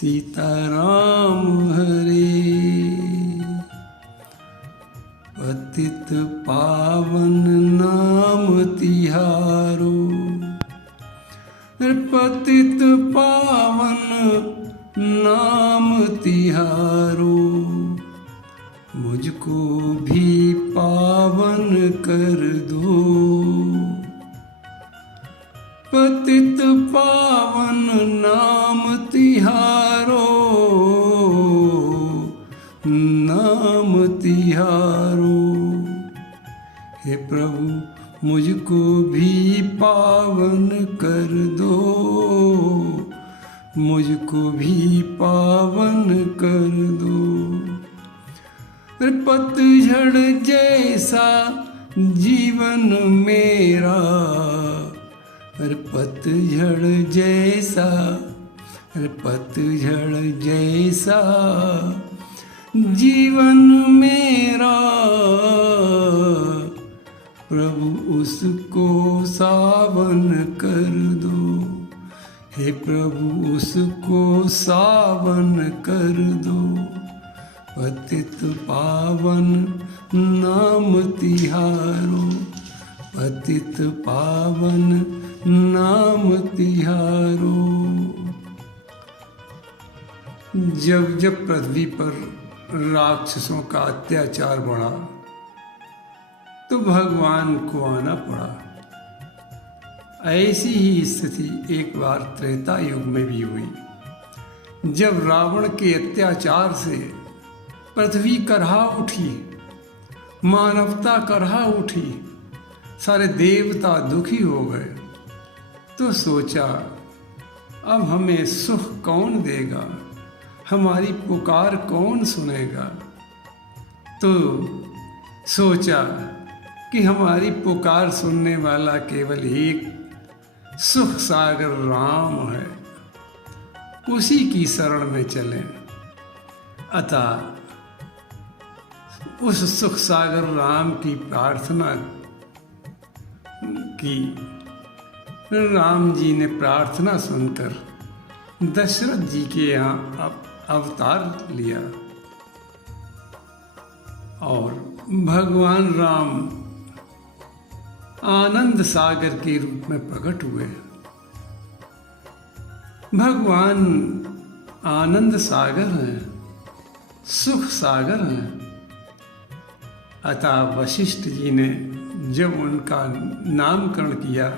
सीताराम हरे। पतित पावन नाम तिहारो, पतित पावन नाम तिहारो, मुझको भी पावन कर दो। पतित पावन नाम तिहारो, नाम तिहारो। हे प्रभु मुझको भी पावन कर दो, मुझको भी पावन कर दो। पतझड़ जैसा जीवन मेरा, पतझड़ जैसा, पतझड़ जैसा जीवन मेरा, प्रभु उसको सावन कर दो। हे प्रभु उसको सावन कर दो। पतित पावन नाम तिहारो, पतित पावन नाम तिहारो। जब जब पृथ्वी पर राक्षसों का अत्याचार बढ़ा तो भगवान को आना पड़ा। ऐसी ही स्थिति एक बार त्रेता युग में भी हुई, जब रावण के अत्याचार से पृथ्वी करहा उठी, मानवता करहा उठी, सारे देवता दुखी हो गए। तो सोचा अब हमें सुख कौन देगा, हमारी पुकार कौन सुनेगा। तो सोचा कि हमारी पुकार सुनने वाला केवल एक सुख सागर राम है, उसी की शरण में चलें। अतः उस सुख सागर राम की प्रार्थना की। राम जी ने प्रार्थना सुनकर दशरथ जी के यहाँ अवतार लिया और भगवान राम आनंद सागर के रूप में प्रकट हुए। भगवान आनंद सागर हैं, सुख सागर हैं। अतः वशिष्ठ जी ने जब उनका नामकरण किया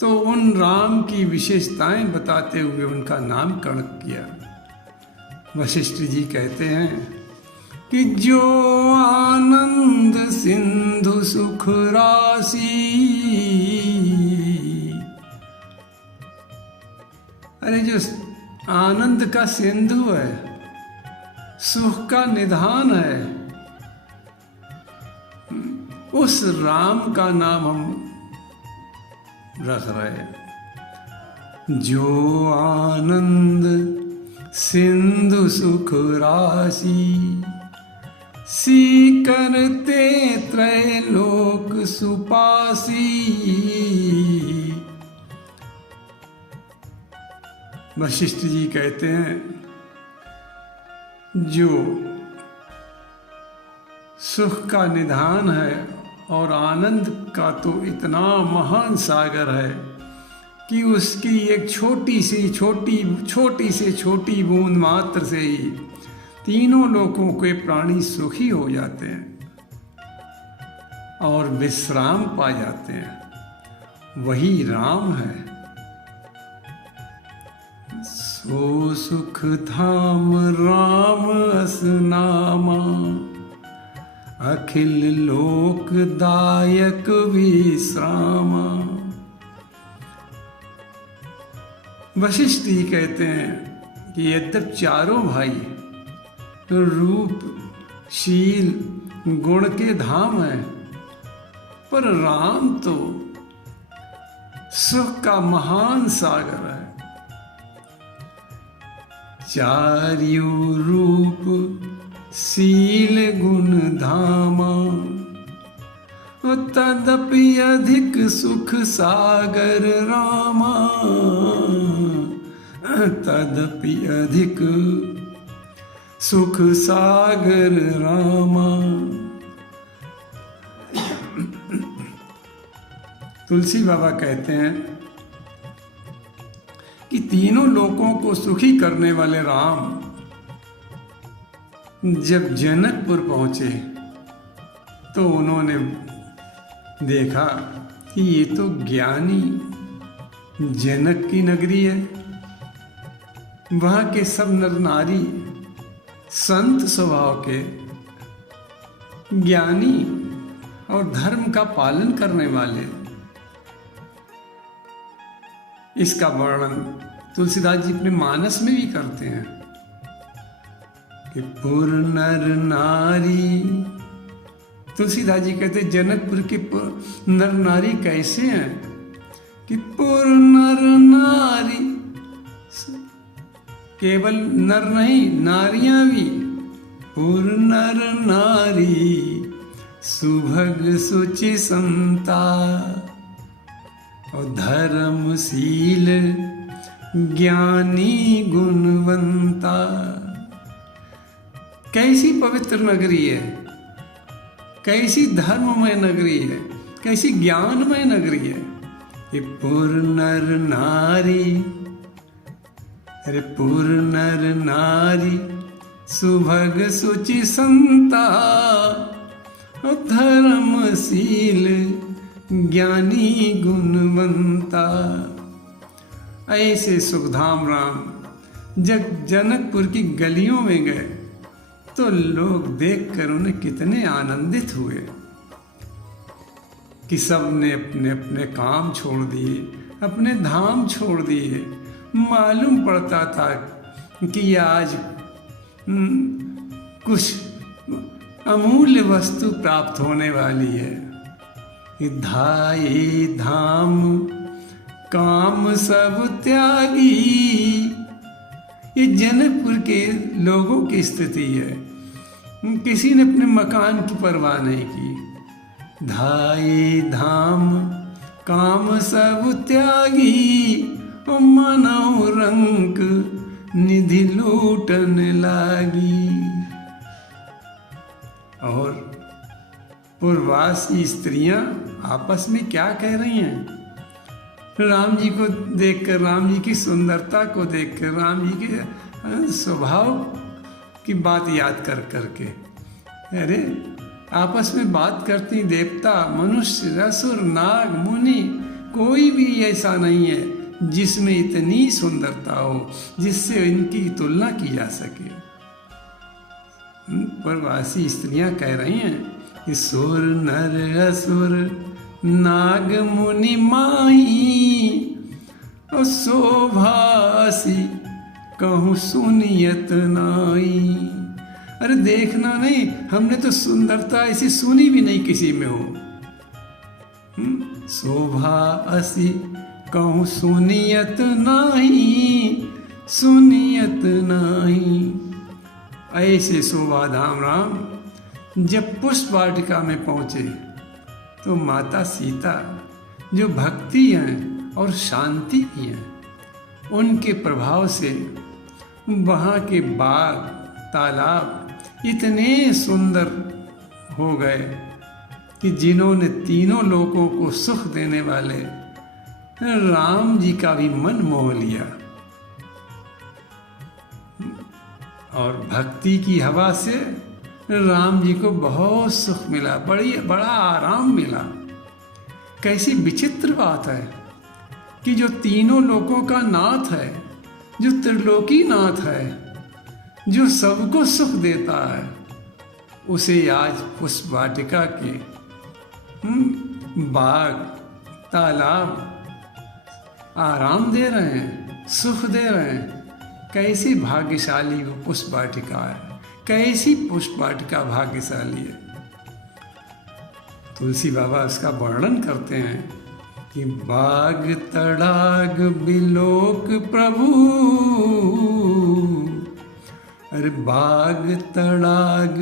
तो उन राम की विशेषताएं बताते हुए उनका नामकरण किया। वशिष्ठ जी कहते हैं कि जो आनंद सिंधु सुख राशि, अरे जो आनंद का सिंधु है, सुख का निधान है, उस राम का नाम हम रख रहे। जो आनंद सिंधु सुख राशि, सी करते त्रैलोक सुपासी। वशिष्ठ जी कहते हैं जो सुख का निधान है और आनंद का तो इतना महान सागर है कि उसकी एक छोटी से छोटी बूंद मात्र से ही तीनों लोकों के प्राणी सुखी हो जाते हैं और विश्राम पा जाते हैं। वही राम है। सो सुख धाम राम अस नामा, अखिल लोकदायक विश्रामा। वशिष्ठ जी कहते हैं कि यद्यप चारों भाई रूप शील गुण के धाम है, पर राम तो सुख का महान सागर है। चार्यु रूप शील गुण धामा, तदपि अधिक सुख सागर रामा। तदपि अधिक सुख सागर रामा। तुलसी बाबा कहते हैं कि तीनों लोकों को सुखी करने वाले राम जब जनकपुर पहुंचे तो उन्होंने देखा कि ये तो ज्ञानी जनक की नगरी है। वहाँ के सब नर नारी संत स्वभाव के, ज्ञानी और धर्म का पालन करने वाले। इसका वर्णन तुलसीदास जी अपने मानस में भी करते हैं कि पुर नर नारी। तुलसीदास जी कहते जनकपुर के नर नारी कैसे हैं कि पुर नर नारी, केवल नर नहीं नारियां भी। पुर नर नारी सुभग सुचि संता और धर्मशील ज्ञानी गुणवंता। कैसी पवित्र नगरी है, कैसी धर्ममय नगरी है, कैसी ज्ञानमय नगरी है। ये पुर नर नारी, अरे पुर नर नारी सुभग सुचि संता और धर्मशील ज्ञानी गुणवंता। ऐसे सुखधाम राम जब जनकपुर की गलियों में गए तो लोग देखकर उन्हें कितने आनंदित हुए कि सब ने अपने अपने काम छोड़ दिए, अपने धाम छोड़ दिए। मालूम पड़ता था कि आज कुछ अमूल्य वस्तु प्राप्त होने वाली है। धाये धाम काम सब त्यागी, ये जनकपुर के लोगों की स्थिति है। किसी ने अपने मकान की परवाह नहीं की। धाये धाम काम सब त्यागी और मानव रंग निधि लूटन लागी। और पूर्वासी स्त्रियां आपस में क्या कह रही हैं? राम जी को देखकर, राम जी की सुंदरता को देखकर, राम जी के स्वभाव की बात याद कर करके, अरे आपस में बात करती। देवता, मनुष्य, असुर, नाग, मुनि, कोई भी ऐसा नहीं है जिसमें इतनी सुंदरता हो जिससे इनकी तुलना की जा सके। प्रवासी स्त्रियां कह रही हैं कि सुर नर असुर नाग मुनि माही और शोभासी कहूँ सुनियत नाई। अरे देखना नहीं, हमने तो सुंदरता ऐसी सुनी भी नहीं किसी में हो। शोभा असी कहूँ सुनियत नाही, सुनियत नाही। ऐसे शोभा धाम राम जब पुष्प वाटिका में पहुंचे तो माता सीता जो भक्ति हैं और शांति की हैं, उनके प्रभाव से वहाँ के बाग तालाब इतने सुंदर हो गए कि जिन्होंने तीनों लोगों को सुख देने वाले राम जी का भी मन मोह लिया। और भक्ति की हवा से राम जी को बहुत सुख मिला, बड़ा आराम मिला। कैसी विचित्र बात है कि जो तीनों लोकों का नाथ है, जो त्रिलोकी नाथ है, जो सबको सुख देता है, उसे आज पुष्प वाटिका के बाग तालाब आराम दे रहे हैं, सुख दे रहे हैं। कैसी भाग्यशाली वो पुष्प वाटिका है, कैसी पुष्प वाटिका भाग्यशाली है। तुलसी बाबा उसका वर्णन करते हैं कि बाग तड़ाग बिलोक प्रभु, अरे बाग तड़ाग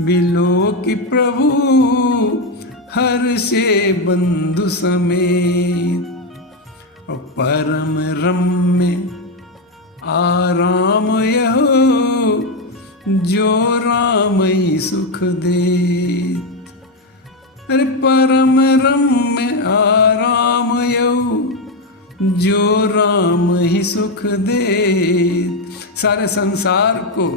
बिलोक प्रभु हर से बंधु समेत और परम रम्य आराम यह जो राम ही सुख देत। अरे परम रम्य आराम यह जो राम ही सुख देत। सारे संसार को,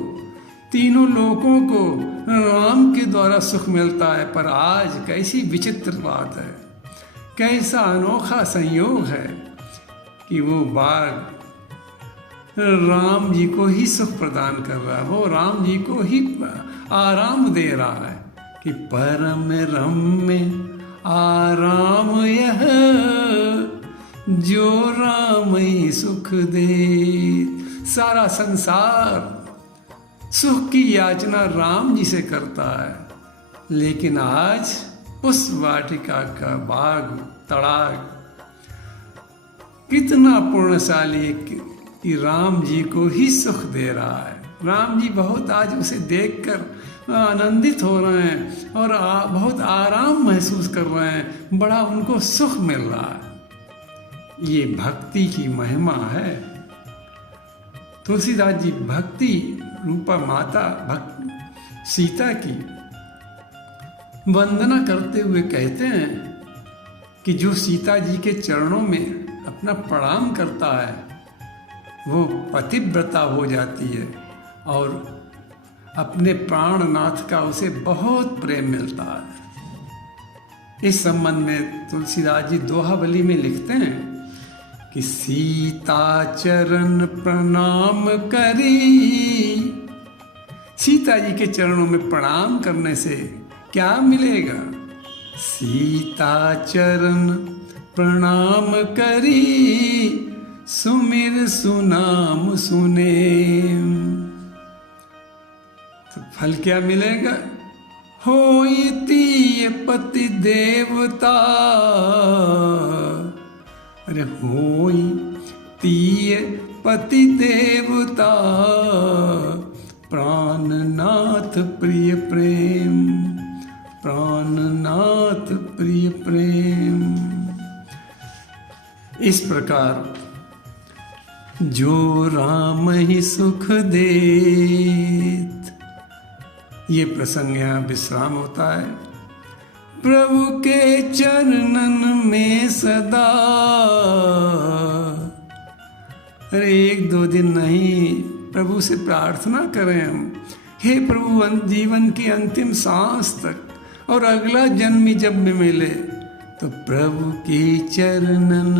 तीनों लोकों को राम के द्वारा सुख मिलता है। पर आज कैसी विचित्र बात है, कैसा अनोखा संयोग है कि वो बाघ राम जी को ही सुख प्रदान कर रहा है, वो राम जी को ही आराम दे रहा है कि परम रम्य आराम यह जो राम ही सुख दे। सारा संसार सुख की याचना राम जी से करता है, लेकिन आज उस वाटिका का बाग तड़ाग कितना पुण्यशाली है कि राम जी को ही सुख दे रहा है। राम जी बहुत आज उसे देखकर आनंदित हो रहे हैं और बहुत आराम महसूस कर रहे हैं, बड़ा उनको सुख मिल रहा है। ये भक्ति की महिमा है। तुलसीदास जी भक्ति रूपा माता सीता की वंदना करते हुए कहते हैं कि जो सीता जी के चरणों में अपना प्रणाम करता है वो पतिव्रता हो जाती है और अपने प्राणनाथ का उसे बहुत प्रेम मिलता है। इस संबंध में तुलसीदास जी दोहावली में लिखते हैं कि सीता चरण प्रणाम करी। सीता जी के चरणों में प्रणाम करने से क्या मिलेगा? सीता चरण प्रणाम करी सुमिर सुनाम सुने। तो फल क्या मिलेगा? होइती पति देवता। अरे होई तीय पति देवता प्राणनाथ प्रिय प्रेम, प्राणनाथ प्रिय प्रेम। इस प्रकार जो राम ही सुख देत, ये प्रसंग यहाँ विश्राम होता है। प्रभु के चरणन में सदा। अरे एक दो दिन नहीं, प्रभु से प्रार्थना करें हम, हे प्रभु जीवन की अंतिम सांस तक और अगला जन्म जब में मिले तो प्रभु के चरणन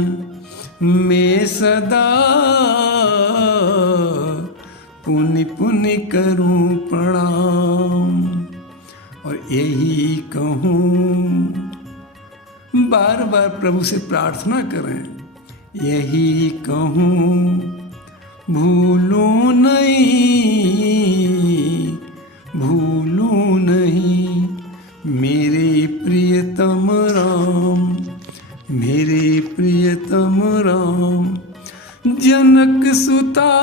में सदा पुण्य पुण्य करूं प्रणाम। और यही कहूँ, बार बार प्रभु से प्रार्थना करें, यही कहूँ भूलूं नहीं, भूलूं नहीं मेरे प्रियतम राम, मेरे प्रियतम राम। जनक सुता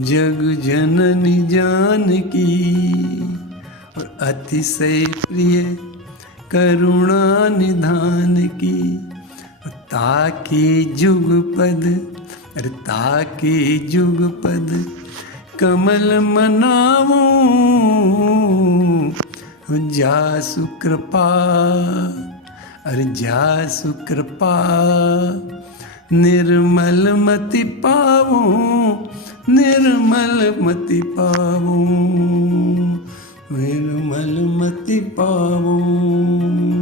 जग जननी जानकी और अतिशय प्रिय करुणा निधान की। ताके जुगपद, अरे ताके जुगपद कमल मनाऊं जासु कृपा, अरे जासु कृपा निर्मल मति पाऊं, निर्मल मति पाऊं, निर्मल मति पाऊं।